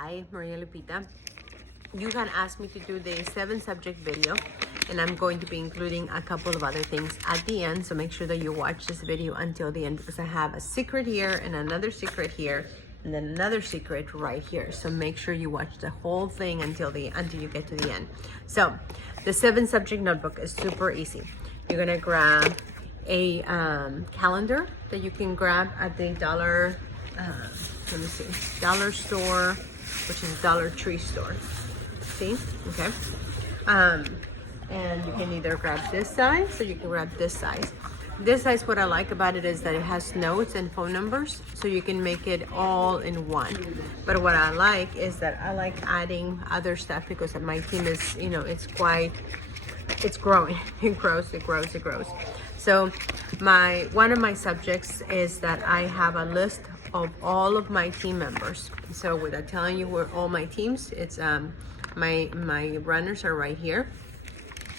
Hi, Maria Lupita. You had asked me to do the 7-subject video, and I'm going to be including a couple of other things at the end, so make sure that you watch this video until the end, because I have a secret here and another secret here and then another secret right here. So make sure you watch the whole thing until you get to the end. So the 7-subject notebook is super easy. You're gonna grab a calendar that you can grab at the dollar store, which is Dollar Tree store. See? Okay. And you can either grab this size or you can grab this size. This size, what I like about it is that it has notes and phone numbers, so you can make it all in one. But what I like is that I like adding other stuff, because my team is, it's growing. It grows. So one of my subjects is that I have a list of all of my team members. So without telling you where all my teams, it's my runners are right here.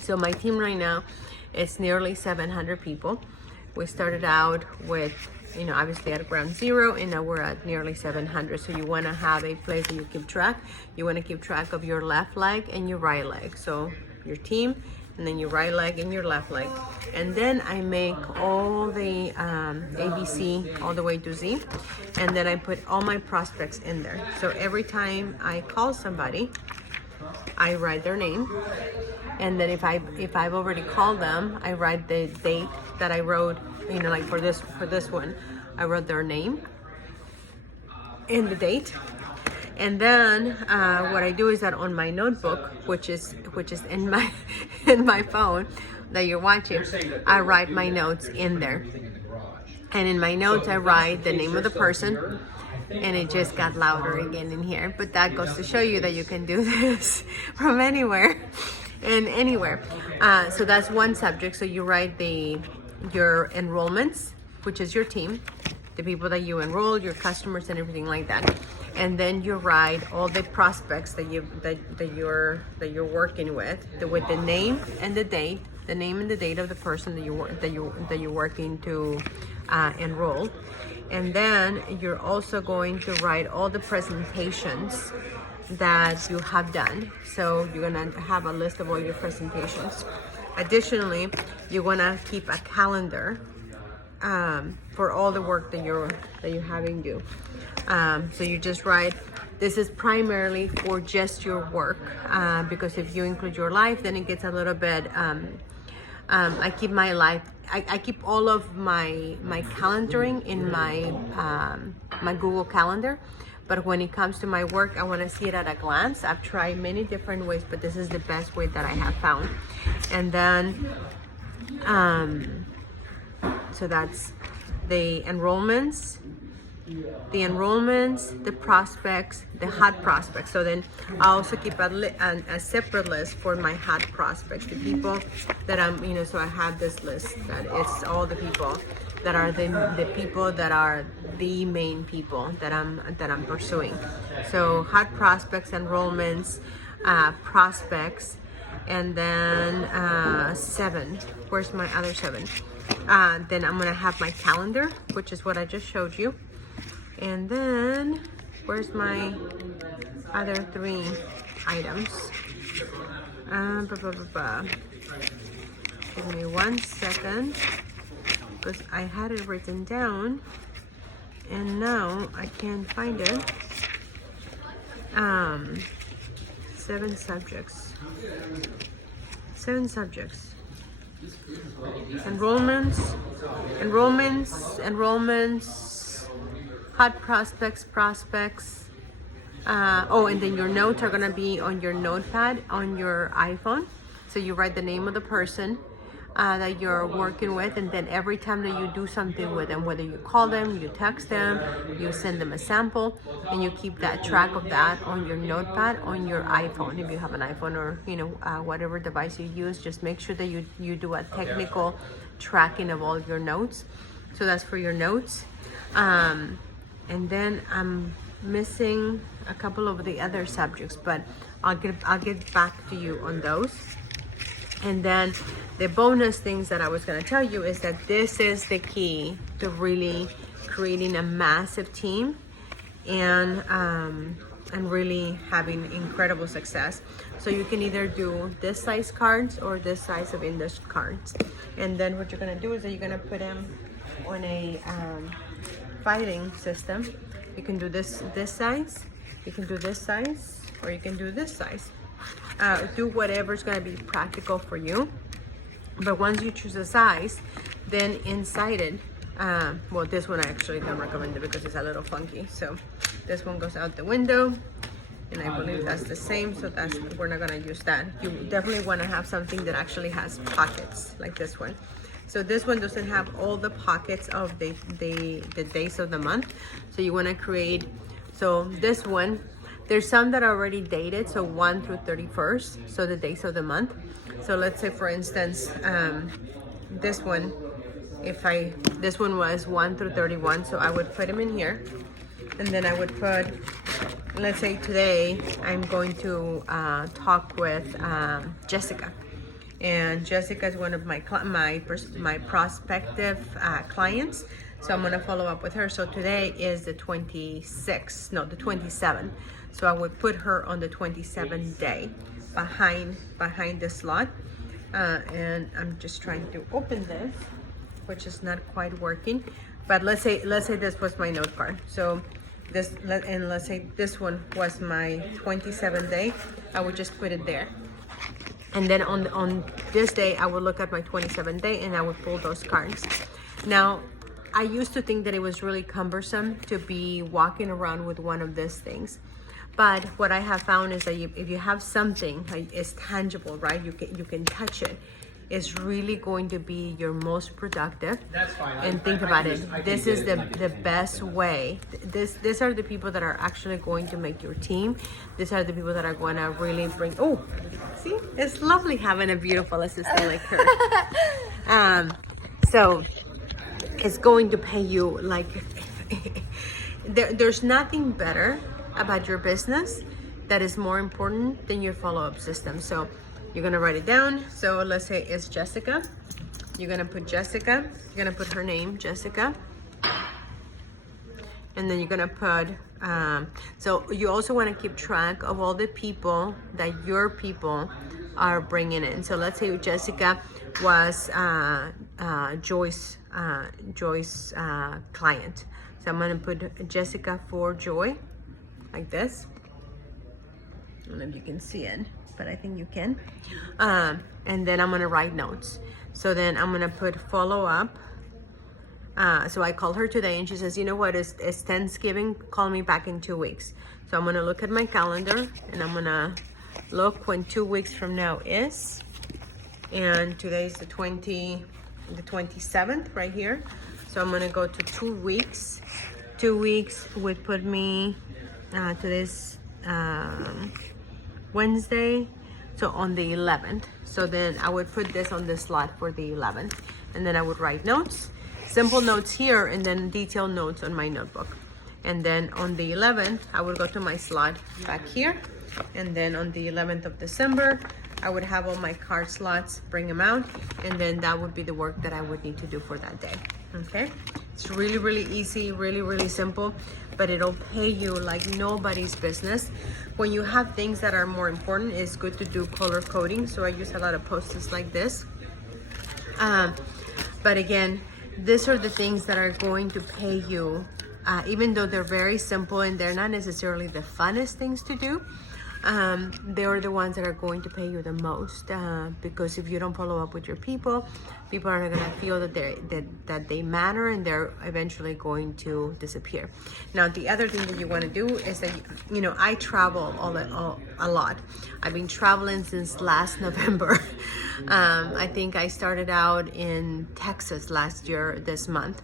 So my team right now, it's nearly 700 people. We started out with, obviously at ground zero, and now we're at nearly 700. So you want to have a place that you keep track. You want to keep track of your left leg and your right leg. So your team, and then your right leg and your left leg. And then I make all the ABC all the way to Z. And then I put all my prospects in there. So every time I call somebody, I write their name. And then if I've already called them, I write the date that I wrote, like for this one, I wrote their name and the date. And then what I do is that on my notebook, which is in my phone that you're watching, I write my notes in there. And in my notes, I write the name of the person. And it just got louder again in here. But that goes to show you that you can do this from anywhere and anywhere. So that's one subject. So you write your enrollments, which is your team, the people that you enroll, your customers, and everything like that. And then you write all the prospects that you're working with the name and the date, of the person that you're working to enroll. And then you're also going to write all the presentations that you have done. So you're gonna have a list of all your presentations. Additionally, you're gonna keep a calendar for all the work that you're having do. So you just write, this is primarily for just your work, because if you include your life, then it gets a little bit, I keep my life, I keep all of my calendaring in my Google Calendar. But when it comes to my work, I want to see it at a glance. I've tried many different ways, but this is the best way that I have found. And then, so that's the enrollments, the prospects, the hot prospects. So then I also keep a separate list for my hot prospects, the people that I'm, so I have this list that it's all the people that are the people that are the main people that I'm pursuing. So hot prospects, enrollments, prospects, and then 7. Where's my other 7? Then I'm gonna have my calendar, which is what I just showed you. And then where's my other 3 items? Give me 1 second, because I had it written down and now I can't find it. 7 subjects. Enrollments, hot prospects. And then your notes are gonna be on your notepad on your iPhone. So you write the name of the person that you're working with, and then every time that you do something with them, whether you call them, you text them, you send them a sample, and you keep that track of that on your notepad on your iPhone. If you have an iPhone or whatever device you use, just make sure that you do a technical tracking of all your notes. So that's for your notes. And then I'm missing a couple of the other subjects, but I'll get back to you on those. And then the bonus things that I was going to tell you is that this is the key to really creating a massive team and and really having incredible success. So you can either do this size cards or this size of index cards. And then what you're gonna do is that you're gonna put them on a filing system. You can do this size, you can do this size, or you can do this size. Do whatever's gonna be practical for you. But once you choose a size, then inside it, well, this one I actually don't recommend it because it's a little funky. So this one goes out the window, and I believe that's the same. So we're not gonna use that. You definitely wanna have something that actually has pockets like this one. So this one doesn't have all the pockets of the days of the month. So you wanna create, so this one, there's some that are already dated, so 1 through 31st, so the days of the month. So let's say, for instance, this one, this one was 1 through 31, so I would put them in here, and then I would put, let's say today I'm going to talk with Jessica, and Jessica is one of my prospective clients. So I'm gonna follow up with her. So today is the 26th, no, the 27th. So I would put her on the 27th day behind the slot. And I'm just trying to open this, which is not quite working. But let's say this was my note card. So let's say this one was my 27th day. I would just put it there. And then on this day, I would look at my 27th day and I would pull those cards. Now, I used to think that it was really cumbersome to be walking around with one of these things. But what I have found is that if you have something like it's tangible, right? You can touch it. It's really going to be your most productive. That's fine. And think about it. This is the best way. These are the people that are actually going to make your team. These are the people that are going to really bring. Oh, see, it's lovely having a beautiful assistant like her. So it's going to pay you like. There's nothing better about your business that is more important than your follow-up system. So you're gonna write it down. So let's say it's Jessica. You're gonna put Jessica. You're gonna put her name, Jessica. And then you're gonna put, so you also wanna keep track of all the people that your people are bringing in. So let's say Jessica was Joy's client. So I'm gonna put Jessica for Joy, like this. I don't know if you can see it, but I think you can. And then I'm gonna write notes. So then I'm gonna put follow up. So I called her today and she says, you know what, it's Thanksgiving, call me back in 2 weeks. So I'm gonna look at my calendar and I'm gonna look when 2 weeks from now is. And today's the 27th right here. So I'm gonna go to 2 weeks. 2 weeks would put me, today's Wednesday, so on the 11th. So then I would put this on the slot for the 11th, and then I would write notes, simple notes here, and then detailed notes on my notebook. And then on the 11th, I would go to my slot back here, and then on the 11th of December, I would have all my card slots, bring them out, and then that would be the work that I would need to do for that day. Okay, it's really, really easy, really, really simple, but it'll pay you like nobody's business. When you have things that are more important, it's good to do color coding. So I use a lot of Post-its like this. But again, these are the things that are going to pay you, even though they're very simple and they're not necessarily the funnest things to do. They're the ones that are going to pay you the most, because if you don't follow up with your people are not going to feel that they matter, and they're eventually going to disappear. Now, the other thing that you want to do is that, you know, I travel a lot. I've been traveling since last November. I think I started out in Texas last year, this month,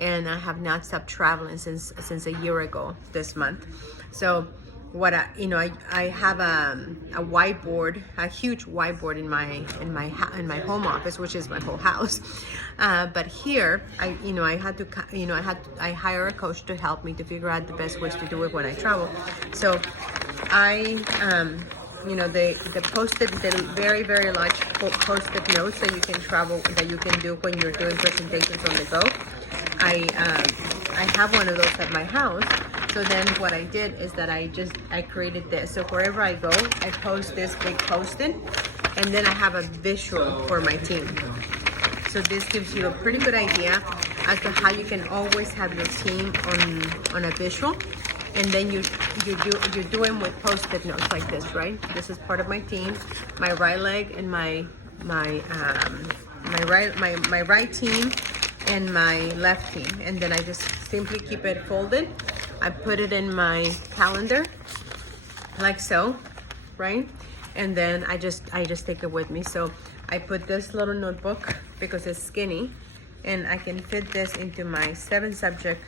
and I have not stopped traveling since a year ago this month. So what I have a whiteboard, a huge whiteboard in my home office, which is my whole house. But here, I hire a coach to help me to figure out the best ways to do it when I travel. So the Post-it, the very, very large Post-it notes that you can do when you're doing presentations on the go. I have one of those at my house. So then what I did is that I created this. So wherever I go, I post this big post-it, and then I have a visual for my team. So this gives you a pretty good idea as to how you can always have your team on a visual, and then you do them with post-it notes like this, right? This is part of my team, my right leg and my right team and my left team, and then I just simply keep it folded. I put it in my calendar like so, right? And then I just take it with me. So I put this little notebook because it's skinny, and I can fit this into my 7-subject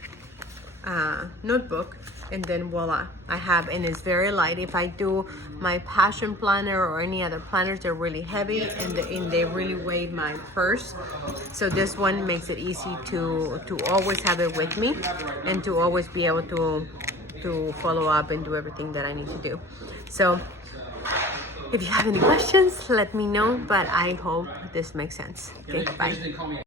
notebook, and then voila, I have, and it's very light. If I do my passion planner or any other planners, they're really heavy and they really weigh my purse. So this one makes it easy to always have it with me and to always be able to follow up and do everything that I need to do. So if you have any questions, let me know, but I hope this makes sense. Okay, bye.